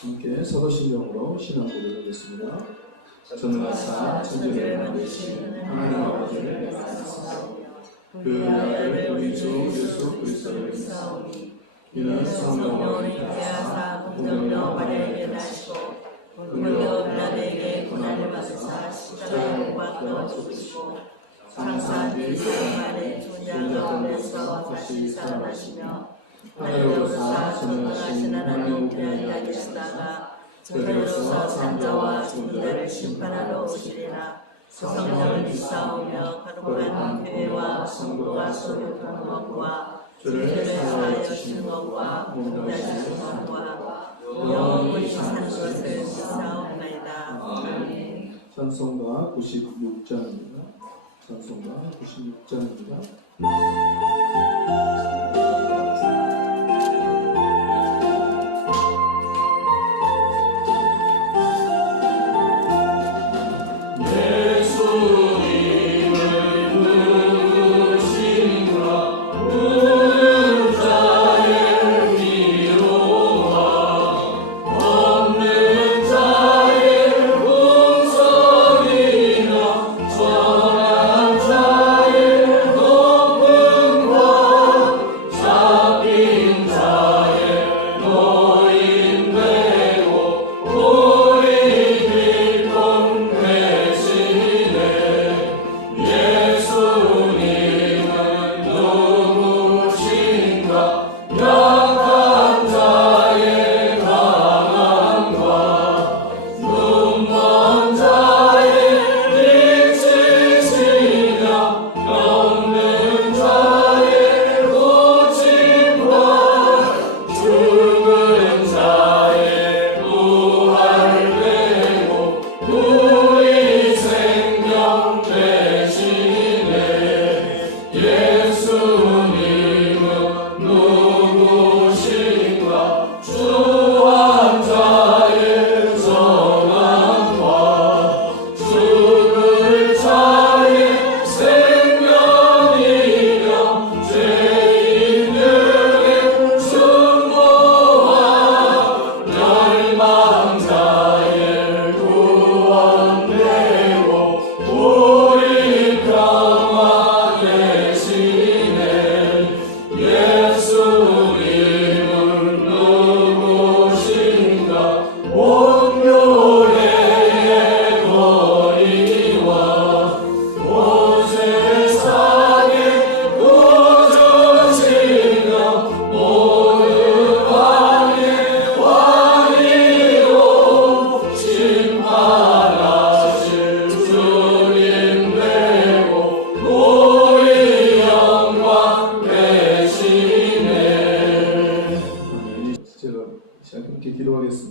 함께 사도신경으로 신앙 고백하겠습니다. 전능하사 천지를 만드신 하나님 아버지를 믿사오며 그 아들 우리 주 예수 그리스도를 믿사오니 이는 성령으로 잉태하사 동정녀 마리아에게 나시고 본교 빌라도에게 고난을 받으사 십자가에 못 박혀 죽으시고 장사한 뒤 사흘 만에 죽은 자 가운데서 다시 살아나시며 하늘로 오르사 전능하신 하나님 우편에 계시다가 저리로서 산자와 죽은 자를 심판하러 오시리라. 성령을 믿사오며 거룩한 교회와 성도가 소유하는 것과 죄를 사하여 주시는 것과 몸다시는 것과 영원히 사는 것을 믿사옵나이다. 아멘. 찬송가 96장입니다. 찬송가 96장입니다.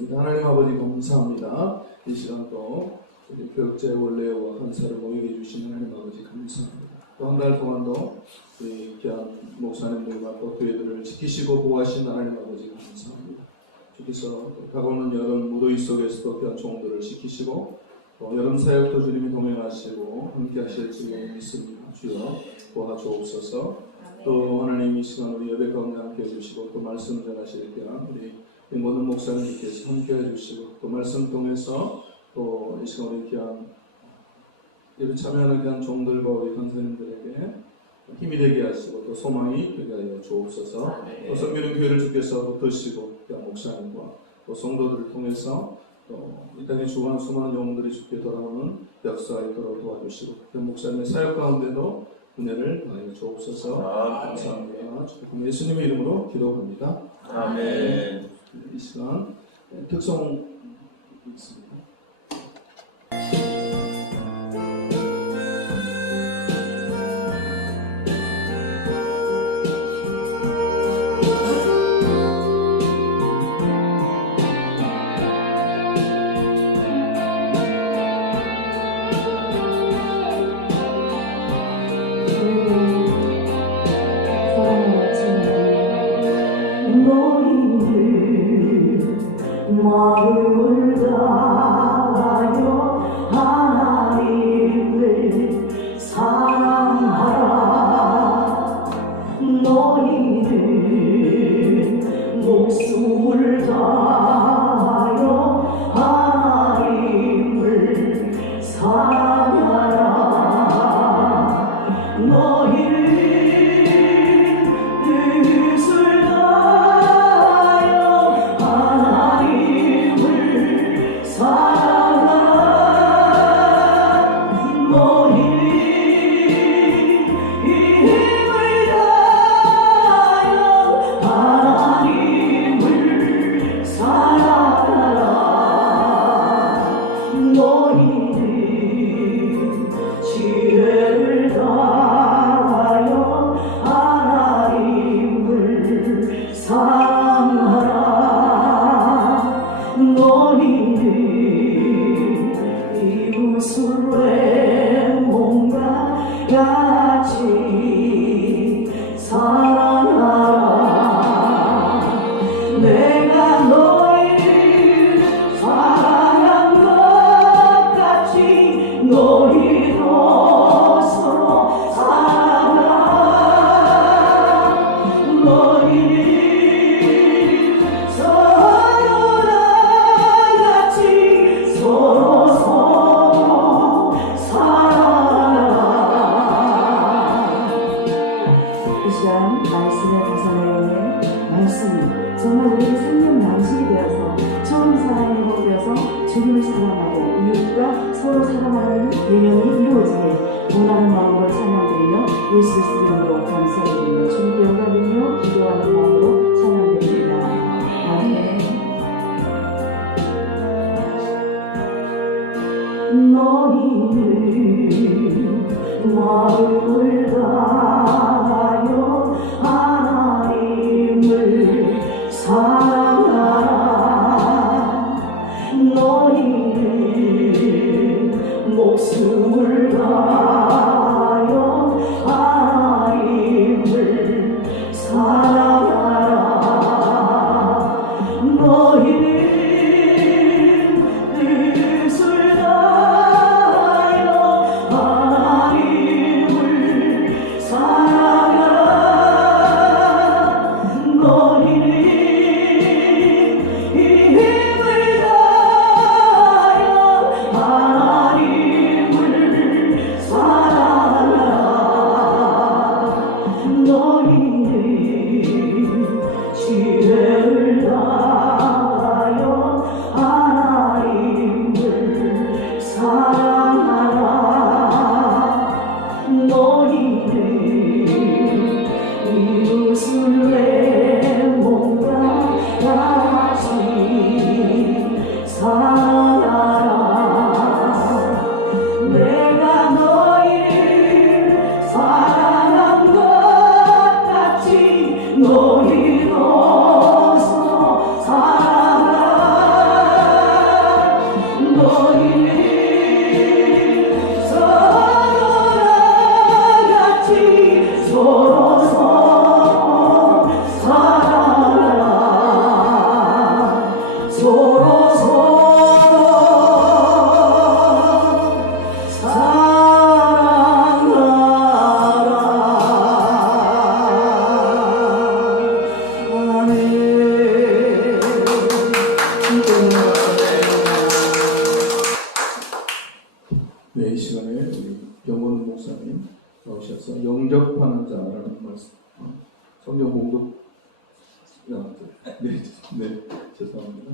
하나님 아버지 감사합니다. 이 시간도 우리 교육자의 원래와 한사를 모이게 해주신 하나님 아버지 감사합니다. 또 한 달 동안도 우리 귀한 목사님들과 또 교회들을 지키시고 보호하신 하나님 아버지 감사합니다. 주께서 다가오는 여름 무더위 속에서도 귀한 종들을 지키시고 또 여름 사역도 주님이 동행하시고 함께 하실 줄 믿습니다. 주여 도와주옵소서. 또 하나님 이 시간 우리 예배 가운데 함께 해주시고 또 말씀 전하실 귀한 우리 모든 목사님들께서 함께 해주시고 또 말씀 통해서 또 이 시간 우리 귀한 예배 참여하는 귀한 종들과 우리 강사님들에게 힘이 되게 하시고 또 소망이 되게 하여 주옵소서. 또 섬기는 교회를 주께서 붙드시고 귀한 목사님과 또 성도들을 통해서 또 이 땅에 주관한 수많은 영웅들이 주께 돌아오는 역사있도록 도와주시고 귀한 목사님의 사역 가운데도 은혜를 더하여 주옵소서. 감사합니다. 예수님의 이름으로 기도합니다. 아멘. 이 시간 특송 있습니다. 목숨을 다하여 계명이 이루어지게 원하는 마음으로 찬양드리며 예수 그리스도 이름으로 감사드리며 주님께 영광드리며 기도하는 마음으로 찬양드립니다. 아멘. 너희는 마음을 다하여 하나님을 사랑하라. 너희는 목숨을 다하여 하나님을 사랑하라. 너희는 뜻을 다하여 하나님을 사랑하라. 너희는 힘을 다하여 하나님을 사랑하라. 너희는 지혜를 다하여 하나님을 사랑하라. 너희는 이웃을 내 몸과 같이 사랑하라. 내가 너희를 사랑한 것 같이 너희로서 사랑하라. 너희는 서로와 같이 서로 사랑하라. 서로 네, 이 시간에 우리 병원 목사님 나오셔서 영접하는 자라는 말씀, 성경 공독, 네, 죄송합니다.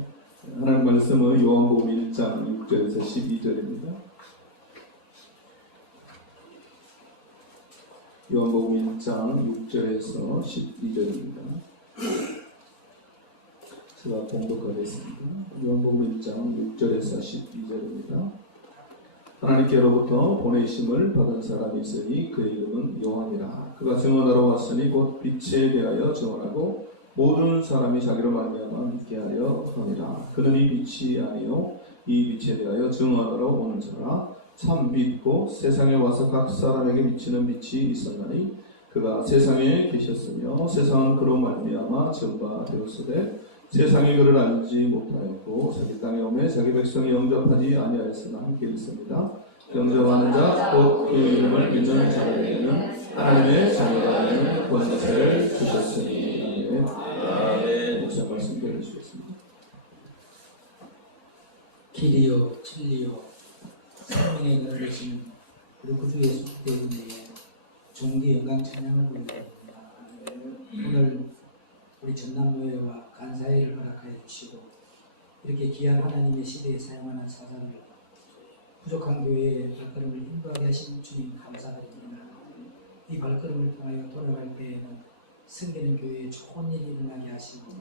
하나님 말씀은 요한복음 1장 6절에서 12절입니다. 요한복음 1장 6절에서 12절입니다. 제가 공독하겠습니다. 요한복음 1장 6절에서 12절입니다. 하나님께로부터 보내심을 받은 사람이 있으니 그의 이름은 요한이라. 그가 증언하러 왔으니 곧 빛에 대하여 증언하고 모든 사람이 자기로 말미암아 믿게 하려 함이라. 그는 이 빛이 아니요 이 빛에 대하여 증언하러 오는 자라. 참 빛고 세상에 와서 각 사람에게 비치는 빛이 있었나니 그가 세상에 계셨으며 세상은 그로 말미암아 전파되었으되 세상이 그를 알지 못하였고 자기 땅에 오매 자기 백성이 영접하지 아니하였으나 함께 있습니다. 영접하는 자 곧 그 이름을 믿는 자들에게는 하나님의 자녀가 되는 권세를 주셨으니. 목사 말씀 들으시겠습니다. 길이요 진리요 생명의 그늘 되신 우리 구주 예수 때문에 종기 영광 찬양을 드립니다. 오늘 우리 전남교회와 간사회를 허락하여 주시고 이렇게 귀한 하나님의 시대에 사용하는 사사를 부족한 교회에 발걸음을 인도하게 하신 주님 감사드립니다. 이 발걸음을 통하여 돌아갈 때에는 생기는 교회에 좋은 일이 일어나게 하시고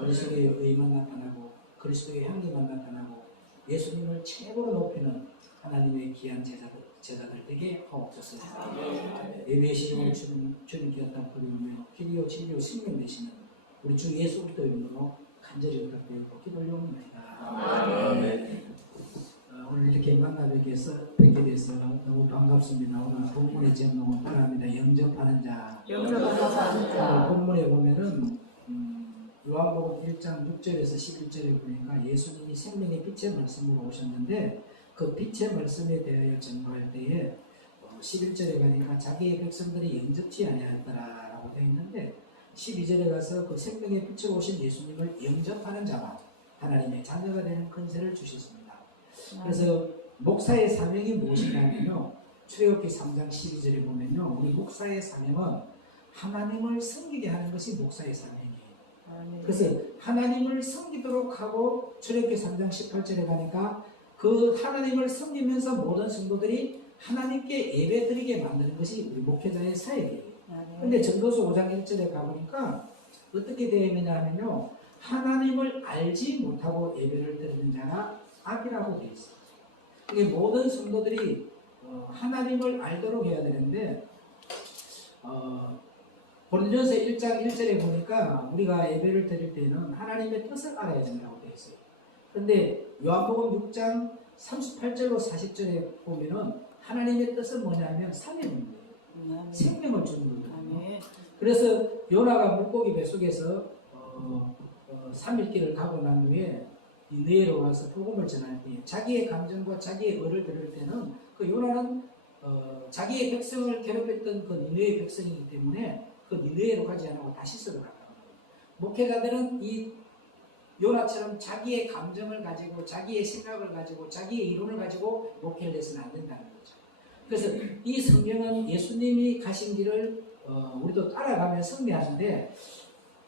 그리스도의 의만 나타나고 그리스도의 향기만 나타나고 예수님을 최고로 높이는 하나님의 귀한 제자들 되게 하옵소서. 예배의 시간을 주님께 갖다 부르며 길이요 진리요 생명 되시는 우리 주 예수 그리스도 이름으로 간절히 부탁드리고 기도 올려옵니다. 오늘 이렇게 뵙게 돼서 너무 반갑습니다. 오늘 본문의 제목은 바랍니다. 영접하는 자. 오늘 본문에 보면은 요한복음 1장 6절에서 11절에 보니까 예수님이 생명의 빛의 말씀으로 오셨는데 그 빛의 말씀에 대하여 전파할 때에 11절에 가니까 자기의 백성들이 영접치 아니하였더라라고 되어 있는데 12절에 가서 그 생명의 빛으로 오신 예수님을 영접하는 자가 하나님의 자녀가 되는 권세를 주셨습니다. 그래서 목사의 사명이 무엇이냐면요, 출애굽기 3장 12절에 보면요, 우리 목사의 사명은 하나님을 섬기게 하는 것이 목사의 사명이에요. 그래서 하나님을 섬기도록 하고 출애굽기 3장 18절에 가니까 그 하나님을 섬기면서 모든 성도들이 하나님께 예배드리게 만드는 것이 우리 목회자의 사역이에요. 근데 전도서 5장 1절에 가보니까 어떻게 되어 있느냐 하면요, 하나님을 알지 못하고 예배를 드리는 자가 악이라고 되어 있어요. 이게 모든 성도들이 하나님을 알도록 해야 되는데, 고린도전서 1장 1절에 보니까 우리가 예배를 드릴 때는 하나님의 뜻을 알아야 된다고 되어 있어요. 그런데 요한복음 6장 38절로 40절에 보면은 하나님의 뜻은 뭐냐면 살리는 거예요. 생명을 주는 거거든요. 그래서 요나가 물고기 뱃속에서 3일 길을 가고 난 후에 니느웨로 와서 복음을 전할 때 자기의 감정과 자기의 의를 들을 때는 그 요나는 자기의 백성을 괴롭혔던 그 니느웨 백성이기 때문에 그 니느웨로 가지 않고 다시스로 갔다. 목회자들은 이 요나처럼 자기의 감정을 가지고 자기의 생각을 가지고 자기의 이론을 가지고 목회를 해서는 안 된다는 거죠. 그래서 이 성경은 예수님이 가신 길을 우리도 따라가며 승리하는데,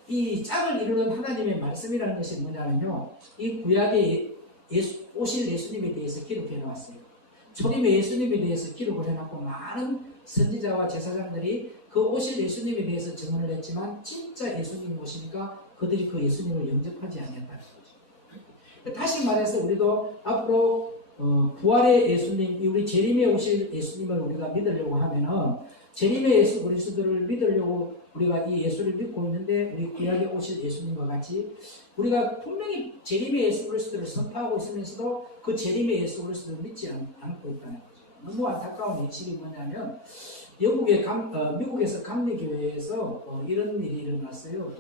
이 짝을 이루는 하나님의 말씀이라는 것이 뭐냐면요, 이 구약에 오실 예수님에 대해서 기록해 놓았어요. 초림의 예수님에 대해서 기록을 해놨고, 많은 선지자와 제사장들이 그 오실 예수님에 대해서 증언을 했지만 진짜 예수님이 오시니까 그들이 그 예수님을 영접하지 않았다는 거죠. 다시 말해서 우리도 앞으로 부활의 예수님, 우리 재림에 오실 예수님을 우리가 믿으려고 하면은, 재림의 예수 그리스도를 믿으려고 우리가 이 예수를 믿고 있는데, 우리 구약에 오실 예수님과 같이 우리가 분명히 재림의 예수 그리스도를 선포하고 있으면서도 그 재림의 예수 그리스도를 믿지 않고 있다는 거죠. 너무 안타까운 현실이 뭐냐면, 미국에서 감리교회에서 이런 일이 일어났어요.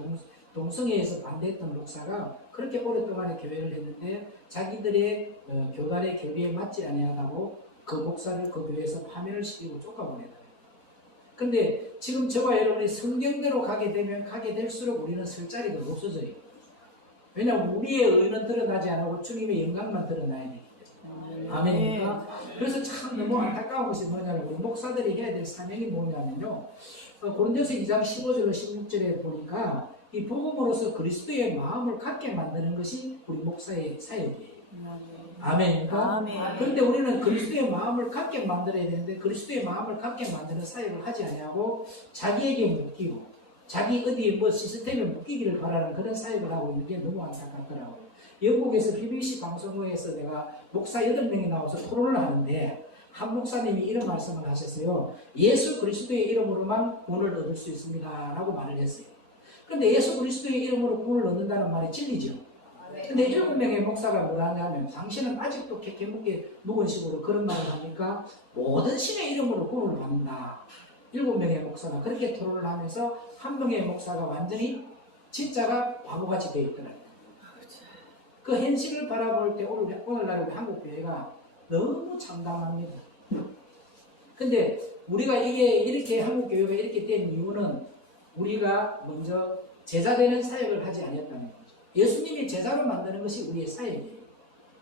동성애에서 반대했던 목사가 그렇게 오랫동안에 교회를 했는데 자기들의 교단의 교리에 맞지 아니하다고 그 목사를 그 교회에서 파면을 시키고 쫓아보냈다. 근데 지금 저와 여러분이 성경대로 가게 되면 가게 될수록 우리는 설 자리가 없어져요. 왜냐하면 우리의 의는 드러나지 않고 주님의 영광만 드러나야 되기 때문에. 아멘입니까? 그래서 참 너무 안타까운 것이 뭐냐면, 우리 목사들이 해야 될 사명이 뭐냐면요, 고린도서 2장 15절로 16절에 보니까 이 복음으로서 그리스도의 마음을 갖게 만드는 것이 우리 목사의 사역이에요. 아멘입니까? 그런데 우리는 그리스도의 마음을 갖게 만들어야 되는데, 그리스도의 마음을 갖게 만드는 사역을 하지 아니하고 자기에게 묶이고 자기 어디에 뭐 시스템에 묶이기를 바라는 그런 사역을 하고 있는 게 너무 안타깝더라고요. 영국에서 BBC 방송국에서 내가 목사 8명이 나와서 토론을 하는데, 한 목사님이 이런 말씀을 하셨어요. 예수 그리스도의 이름으로만 구원을 얻을 수 있습니다 라고 말을 했어요. 그런데 예수 그리스도의 이름으로 구원을 얻는다는 말이 진리죠. 근데 7명의 목사가 뭐라 하냐면, 당신은 아직도 개묵게 묵은 식으로 그런 말을 하니까 모든 신의 이름으로 구원을 받는다. 7명의 목사가 그렇게 토론을 하면서 한 명의 목사가 완전히 진짜가 바보같이 되어 있더라고요. 그 현실을 바라볼 때 오늘날 우리 한국 교회가 너무 참담합니다. 근데 우리가 이게 이렇게 한국 교회가 이렇게 된 이유는 우리가 먼저 제자되는 사역을 하지 않았다는 거죠. 예수님이 제자로 만드는 것이 우리의 사역이에요.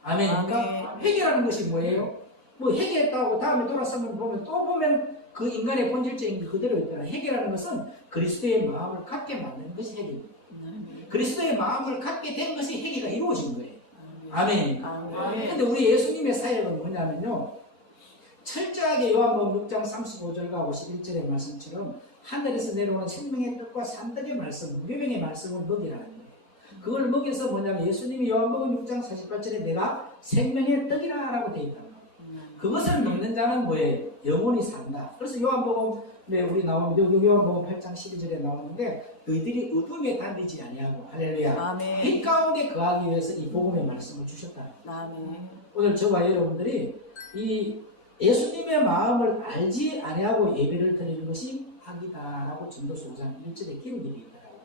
아멘입니까? 회개라는 것이 뭐예요? 뭐 회개했다고 다음에 돌아서면 보면 그 인간의 본질적인 게 그대로 있더라. 회개라는 것은 그리스도의 마음을 갖게 만드는 것이 회개입니다. 그리스도의 마음을 갖게 된 것이 회개가 이루어진 거예요. 아멘입니까? 그런데 우리 예수님의 사역은 뭐냐면요, 철저하게 요한복음 6장 35절과 51절의 말씀처럼 하늘에서 내려오는 생명의 떡과 산떡의 말씀, 무교병의 말씀을 먹이라는 거예요. 그걸 먹여서 뭐냐면, 예수님이 요한복음 6장 48절에 내가 생명의 떡이라 라고 되어 있다. 그것을 먹는 자는 뭐예요? 영원히 산다. 그래서 요한복음에 우리 나오는데, 요한복음 8장 12절에 나오는데, 너희들이 어둠에 다니지 아니하고, 할렐루야, 빛 가운데 거하기 위해서 이 복음의 말씀을 주셨다. 오늘 저와 여러분들이 이 예수님의 마음을 알지 아니하고 예배를 드리는 것이 악이다라고 전도서 5장 1절에 기록이 되어 있더라고요.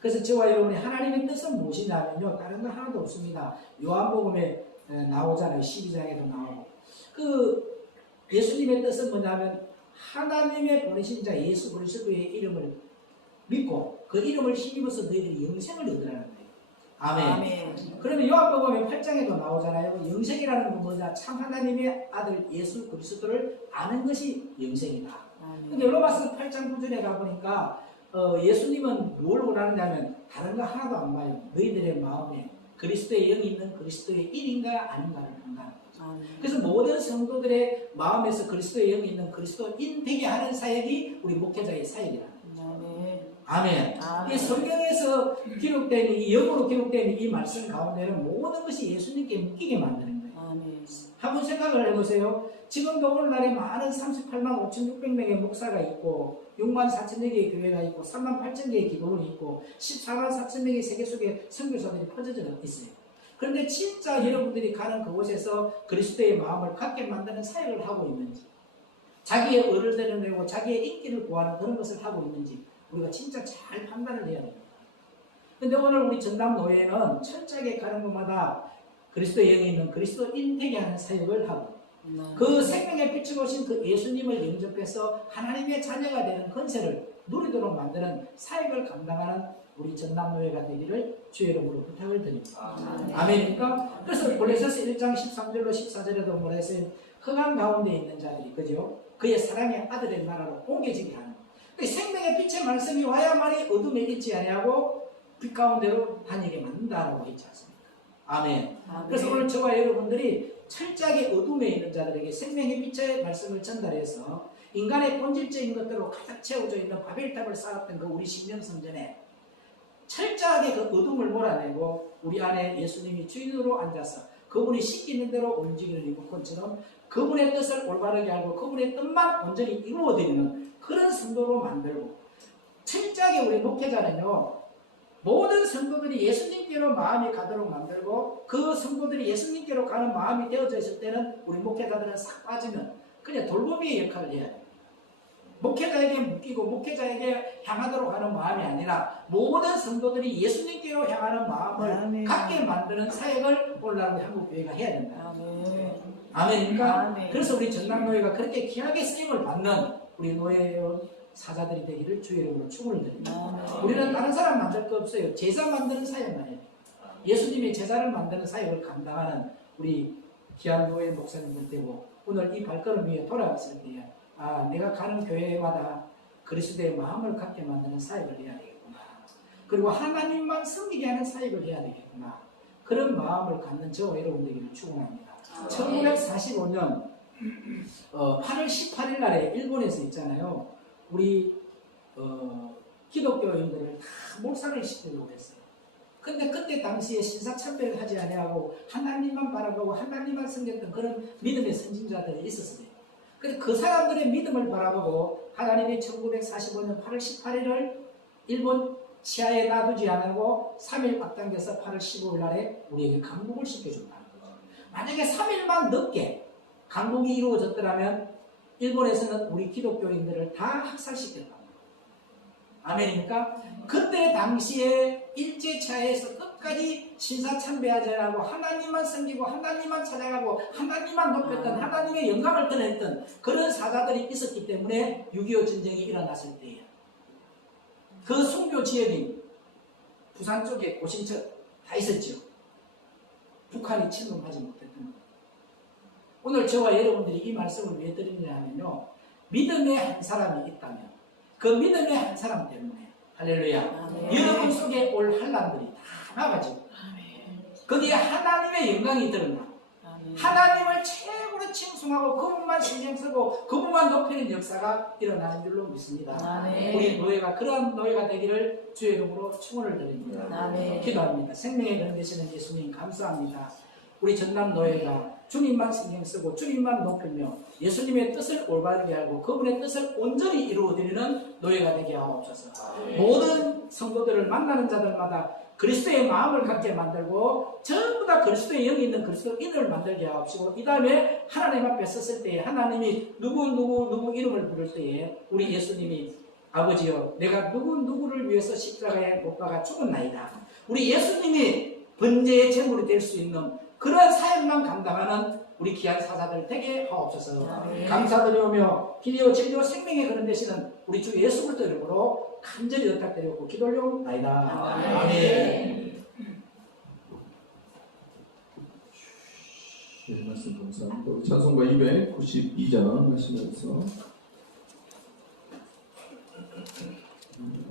그래서 저와 여러분이 하나님의 뜻은 무엇이냐면요, 다른 건 하나도 없습니다. 요한복음에 나오잖아요. 12장에도 나오고. 그 예수님의 뜻은 뭐냐면, 하나님의 보내신 자 예수 그리스도의 이름을 믿고 그 이름을 힘입어서 너희들이 영생을 얻으라는 거예요. 아멘. 그러면 요한복음 8장에도 나오잖아요. 영생이라는 건 뭐냐? 참 하나님의 아들 예수 그리스도를 아는 것이 영생이다. 근데 로마서 8장 9절에 가보니까 예수님은 뭘 원하느냐면 다른 거 하나도 안 봐요. 너희들의 마음에 그리스도의 영이 있는 그리스도의 일인가 아닌가를 판단합니다. 아멘. 그래서 모든 성도들의 마음에서 그리스도의 영이 있는 그리스도인 되게 하는 사역이 우리 목회자의 사역이라. 아멘. 아멘. 아멘. 이 성경에서 기록된 이 영으로 기록된 이 말씀 가운데는 모든 것이 예수님께 묶이게 만드는 거예요. 아멘. 한번 생각을 해보세요. 지금도 오늘날에 많은 38만 5,600명의 목사가 있고 6만 4천 개의 교회가 있고 3만 8천 개의 기도원이 있고 14만 4천 명의 세계 속에 선교사들이 퍼져져 있어요. 그런데 진짜 여러분들이 가는 그곳에서 그리스도의 마음을 갖게 만드는 사역을 하고 있는지, 자기의 의를 드러내고 자기의 인기를 구하는 그런 것을 하고 있는지 우리가 진짜 잘 판단을 해야 됩니다. 그런데 오늘 우리 전남노회는 철저하게 가는 곳마다 그리스도의 영이 있는 그리스도인 되게 하는 사역을 하고 그 생명의 빛을 오신 그 예수님을 영접해서 하나님의 자녀가 되는 권세를 누리도록 만드는 사역을 감당하는 우리 전남노회가 되기를 주의 이름으로 부탁을 드립니다. 아멘입니까? 그래서 골로새서 1장 13절로 14절에도 뭐라 했어요? 흑암 가운데 있는 자들이, 그죠? 그의 사랑의 아들의 나라로 옮겨지게 하는. 그 생명의 빛의 말씀이 와야만이 어둠에 있지 아니하고 빛 가운데로 다니게 만든다라고 했지 않습니까? 아멘. 그래서 오늘 저와 여러분들이 철저하게 어둠에 있는 자들에게 생명의 빛의 말씀을 전달해서 인간의 본질적인 것들로 가득 채워져 있는 바벨탑을 쌓았던 그 우리 신명성전에 철저하게 그 어둠을 몰아내고 우리 안에 예수님이 주인으로 앉아서 그분이 시키는 대로 움직이는 리모컨처럼 그분의 뜻을 올바르게 알고 그분의 뜻만 온전히 이루어드리는 그런 성도로 만들고, 철저하게 우리 목회자는요 모든 성도들이 예수님께로 마음이 가도록 만들고 그 성도들이 예수님께로 가는 마음이 되어져 있을 때는 우리 목회자들은 싹 빠지면 그냥 돌보미의 역할을 해야 돼요. 목회자에게 묶이고 목회자에게 향하도록 하는 마음이 아니라 모든 성도들이 예수님께로 향하는 마음을 아멘. 갖게 만드는 사역을 오늘날 우리 한국교회가 해야 된다. 아멘. 아멘입니까? 아멘. 그래서 우리 전남노회가 그렇게 귀하게 쓰임을 받는 우리 노회원 사자들이 되기를 주의 이름으로 축원을 드립니다. 아멘. 우리는 다른 사람 만들 거 없어요. 제사 만드는 사역만 해요. 예수님의 제사를 만드는 사역을 감당하는 우리 귀한 노회 목사님들 되고 오늘 이 발걸음 위에 돌아왔을 때에 내가 가는 교회마다 그리스도의 마음을 갖게 만드는 사역을 해야 되겠구나. 그리고 하나님만 섬기게 하는 사역을 해야 되겠구나. 그런 마음을 갖는 저와 여러분 되기를 축원합니다. 1945년 8월 18일 날에 일본에서 있잖아요. 우리 기독교인들을 다 몰살을 시키려고 했어요. 근데 그때 당시에 신사참배를 하지 아니하고 하나님만 바라보고 하나님만 섬겼던 그런 믿음의 선진자들이 있었어요. 근데 그 사람들의 믿음을 바라보고 하나님이 1945년 8월 18일을 일본 치하에 놔두지 않고 3일 앞당겨서 8월 15일 날에 우리에게 강국을 시켜준다는 거죠. 만약에 3일만 늦게 강국이 이루어졌더라면 일본에서는 우리 기독교인들을 다 학살시켰다. 아멘입니까? 그때 당시에 일제차에서 끝까지 신사참배하지 않고 하나님만 섬기고 하나님만 찾아가고 하나님만 높였던 하나님의 영광을 드러냈던 그런 사자들이 있었기 때문에 6.25 전쟁이 일어났을 때에 그 순교 지역인 부산 쪽에 고신천 다 있었죠. 북한이 침공하지 못했던 것. 오늘 저와 여러분들이 이 말씀을 왜 드리냐 하면요, 믿음의 한 사람이 있다면 그 믿음의 한 사람 때문에 할렐루야. 아멘. 여러분 속에 올 환난들이 다 나가지고 거기에 하나님의 영광이 드러나 하나님을 최고로 칭송하고 그분만 신경 쓰고 그분만 높이는 역사가 일어나는 줄로 믿습니다. 아멘. 우리 노예가 그러한 노예가 되기를 주의 이름으로 축원을 드립니다. 아멘. 기도합니다. 생명의 근 되시는 예수님 감사합니다. 우리 전남 노예가 주님만 신경 쓰고 주님만 높이며 예수님의 뜻을 올바르게 알고 그분의 뜻을 온전히 이루어드리는 노예가 되게 하옵소서. 모든 성도들을 만나는 자들마다 그리스도의 마음을 갖게 만들고 전부 다 그리스도의 영이 있는 그리스도인을 만들게 하옵시고, 이 다음에 하나님 앞에 섰을 때에 하나님이 누구 이름을 부를 때에 우리 예수님이 아버지여 내가 누구를 위해서 십자가에 못 박아 죽었나이다. 우리 예수님이 번제의 제물이 될 수 있는 그러한 사역만 감당하는 우리 귀한 사자들 되게 하옵소서. 감사드리오며 기도 진료 생명의 그런 되시는 우리 주 예수 그리스도 이름으로 간절히 부탁드리고 기도올려옵나이다. 아멘. 네, 말씀 감사합니다. 찬송가 292장 하시면서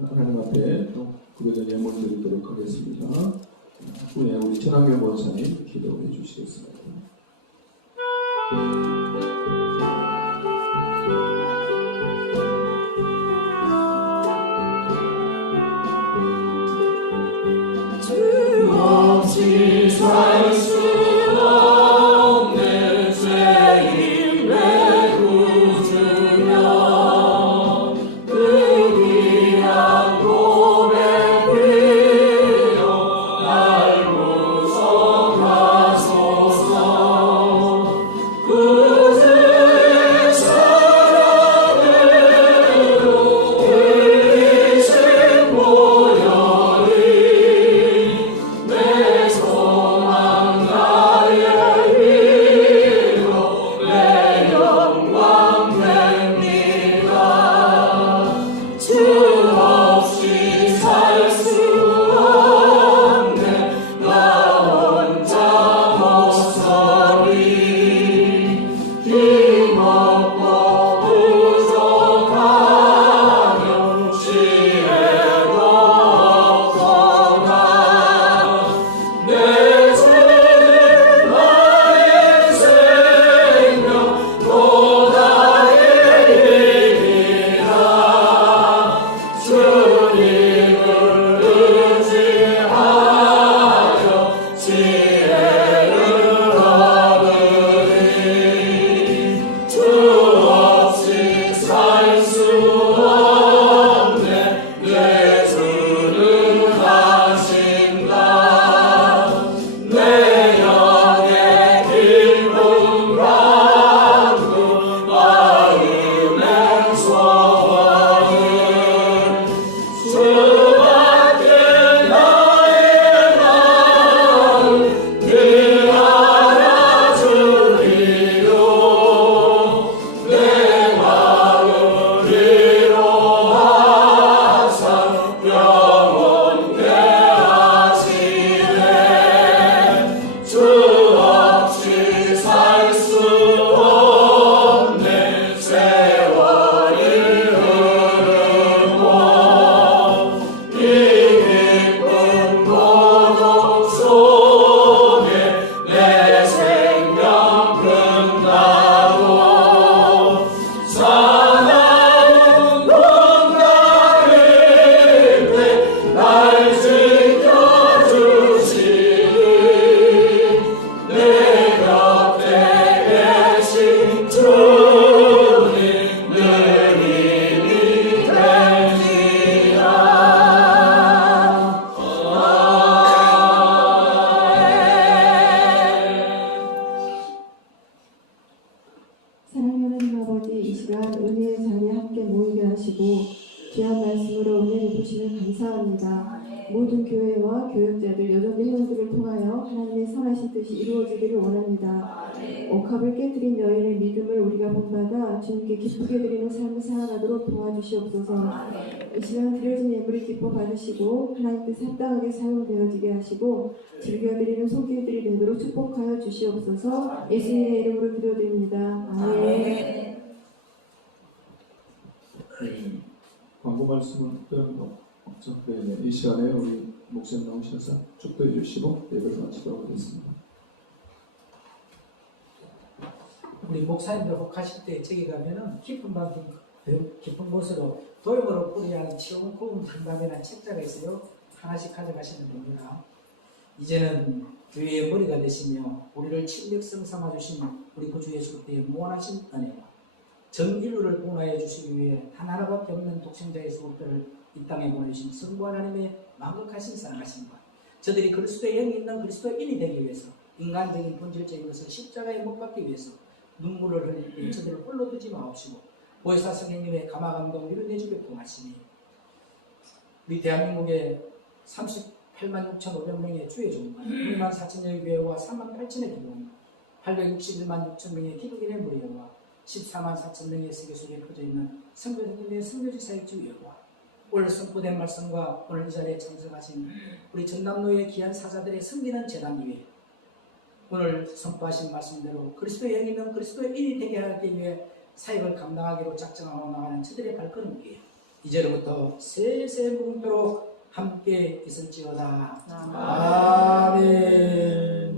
하나님 앞에 구별된 예물 드리도록 하겠습니다. 후에 우리 전학명 목사님 기도해 주시겠습니다. 주 없이 살 수 없는 죄인 내 구주여 그 귀한 고백 들려 날 구속하소서 구주의 사랑으로 흘리신 보혈이 내 소망 나의 위로 내 영광 됩니다. 주 없이 살 수 없네 나 혼자 못서리 힘없고 부족하며 지혜도 없도다 내 주는 나의 생명 또 나의 힘이라 주님을 의지하여 지혜를 얻으리 주 없이 살 수 없네 내 주는 하신다 내 영의 기쁨 감동 마음의 소원은 주밖에 나의 마음 늘 알아주리요 내 마음 위로하사 영원케 하시네 주 없이 살 수 없네 세월이 흐르고 이 깊은 고독 속에 내 생명 끝나고 사나운 건강일 때 날 지켜주시니 내 곁에 계신 주님 늘 힘이 됩니다. 사랑하는 하나님 아버지, 이 시간 은혜의 자리에 함께 모이게 하시고 귀한 말씀으로 은혜를 주시면 감사합니다. 모든 교회와 교육자들, 여전히 회원들을 통하여 하나님의 선하신 뜻이 이루어지기를 원합니다. 옥합을 깨뜨린 여인의 믿음을 우리가 본받아 주님께 기쁘게 드리는 삶을 살아가도록 도와주시옵소서. 이 시간 드려진 예물을 기뻐 받으시고 하나님 뜻에 합당하게 사용되어지게 하시고 즐겨드리는 손길들이 되도록 축복하여 주시옵소서. 예수님의 이름으로 기도드립니다. 아멘. 광고 말씀은 특별한 거 없죠? 네, 이 시간에 우리 목사님 나오셔서 축도해 주시고 예배를 마치도록 하겠습니다. 우리 목사님들 혹하실 때 저기 가면은 깊은 밤 깊은 곳으로 도용으로 뿌리한 치용 고운 한밤이라는 책자가 있어요. 하나씩 가져가시면 됩니다. 이제는 교회의 머리가 되시며 우리를 친백성 삼아주신 우리 구주 예수 그리스도의 무한하신 은혜와 정인류를 봉하여 주시기 위해 하나밖에 없는 독생자 예수 그리스도를 이 땅에 보내주신 성부 하나님의 만극하신 사랑하심과 저들이 그리스도의 영이 있는 그리스도인이 되기 위해서 인간적인 본질적인 것을 십자가에 못 박기 위해서 눈물을 흘릴 때 저들을 홀로 두지 마옵시고 보혜사 성령님의 감화감동 위로내 주게 통하시니 우리 대한민국의 38만 6,500명의 주의 종만 2만 4천여 교회와 3만 8천의 기도원 861만 6천 명의 기독인의 무리와 14만 4천 명의 세계 속에 퍼져있는 선교사님의 선교지 사역지회와 오늘 선포된 말씀과 오늘 이 자리에 참석하신 우리 전남로의 귀한 사자들의 섬기는 재단위에 오늘 선포하신 말씀대로 그리스도의 영이 있는 그리스도의 인이 되게 하기 위해 사역을 감당하기로 작정하고 나가는 저들의 발걸음 위에 이제로부터 세세 무궁토록 함께 있을지어다. 아멘. 아멘.